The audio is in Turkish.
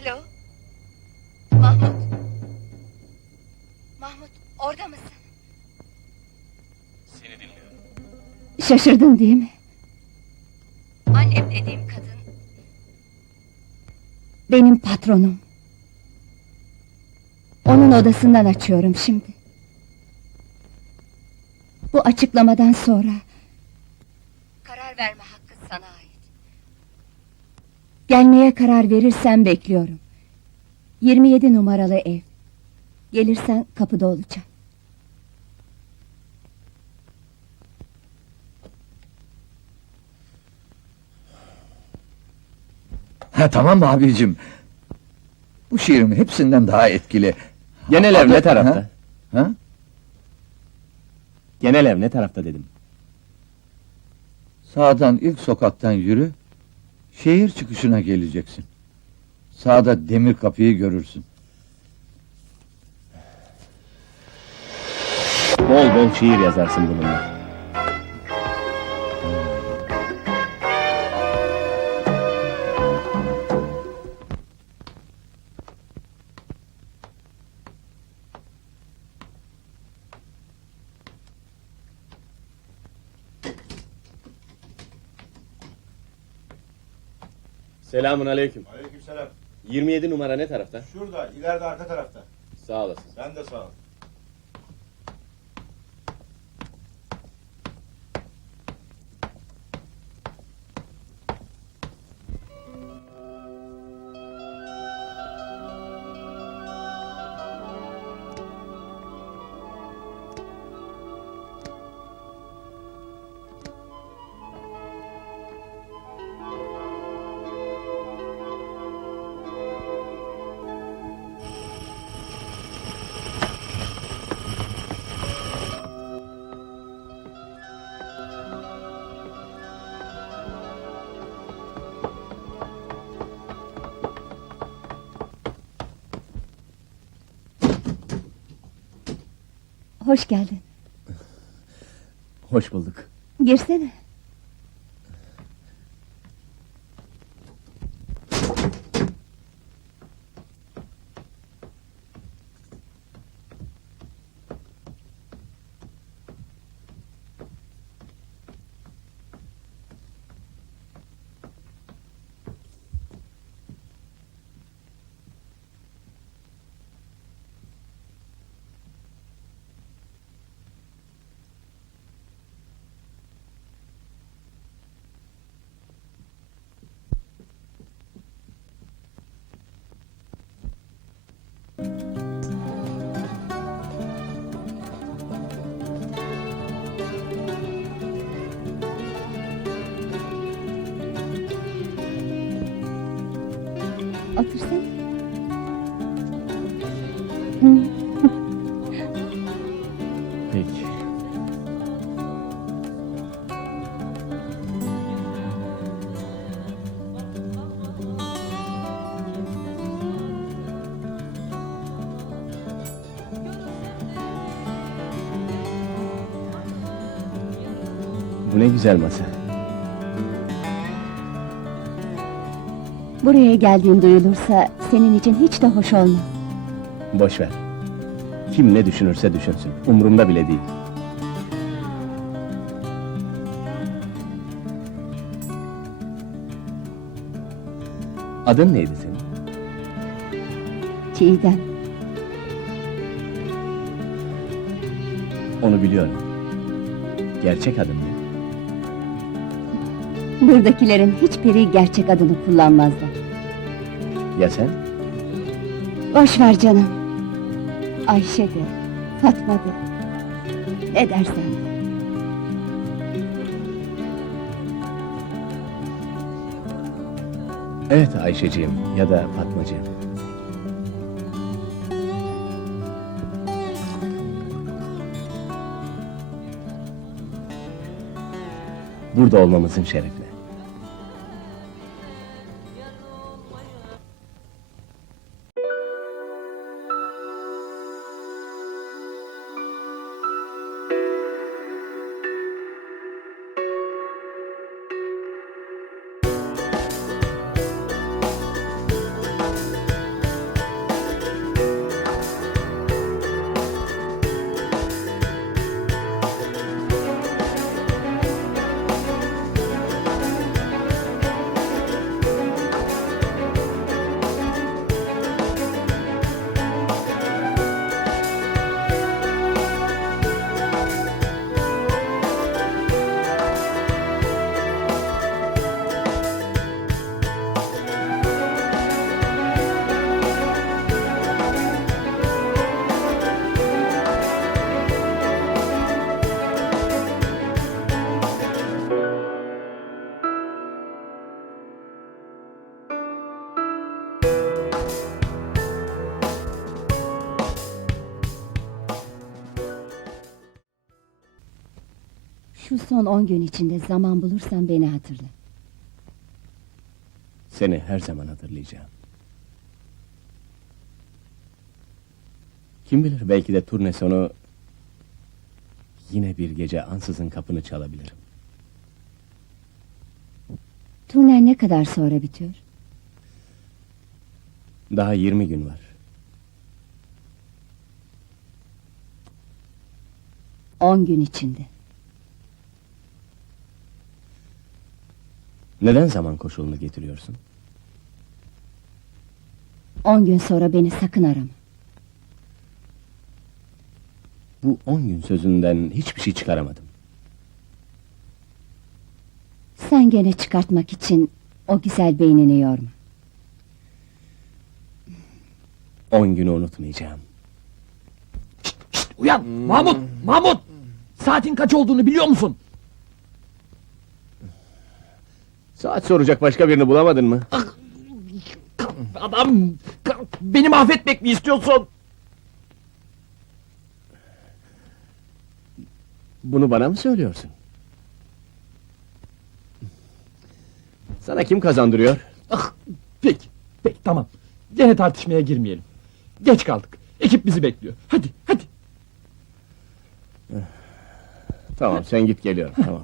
Alo? Mahmut? Mahmut, orada mısın? Seni dinliyorum. Şaşırdın değil mi? Annem dediğim kadın Benim patronum. Onun odasından açıyorum şimdi. Bu açıklamadan sonra karar verme hakkı. Gelmeye karar verirsen bekliyorum. 27 numaralı ev. Gelirsen kapıda olacağım. Ha tamam mı abicim? Bu şiirim hepsinden daha etkili. Genel ev ne tarafta? Ha? Ha? Genel ev ne tarafta dedim. Sağdan ilk sokaktan yürü. Şehir çıkışına geleceksin. Sağda demir kapıyı görürsün. Bol bol şiir yazarsın bununla. Selamun aleyküm. Aleykümselam. 27 numara ne tarafta? Şurada, ileride arka tarafta. Sağ olasın. Sen de sağ ol. Hoş geldin. Hoş bulduk. Girsene. Hı. Peki. Bu ne güzel masa. Buraya geldiğin duyulursa senin için hiç de hoş olmaz. Boş ver. Kim ne düşünürse düşünsün. Umurumda bile değil. Adın neydi senin? Çiğdem. Onu biliyorum. Gerçek adın ne? Buradakilerin hiçbiri gerçek adını kullanmazlar. Ya sen? Boş ver canım. Ayşe de, Fatma de. Ne dersen de. Evet Ayşeciğim ya da Fatmacığım. Burada olmamızın şerefine. Şu son on gün içinde zaman bulursan beni hatırla. Seni her zaman hatırlayacağım. Kim bilir belki de turne sonu... ...yine bir gece ansızın kapını çalabilirim. Turnen ne kadar sonra bitiyor? Daha 20 gün var. On gün içinde. Neden zaman koşulunu getiriyorsun? On gün sonra beni sakın arama. Bu 10 gün sözünden hiçbir şey çıkaramadım. Sen gene çıkartmak için o güzel beynini yorma. 10 günü unutmayacağım. Uyan! Mahmut! Mahmut! Saatin kaç olduğunu biliyor musun? Saat soracak başka birini bulamadın mı? Adam! Beni mahvetmek mi istiyorsun? Bunu bana mı söylüyorsun? Sana kim kazandırıyor? Ah, peki, peki tamam. Gene tartışmaya girmeyelim. Geç kaldık. Ekip bizi bekliyor. Hadi, hadi. Tamam sen git geliyorum tamam.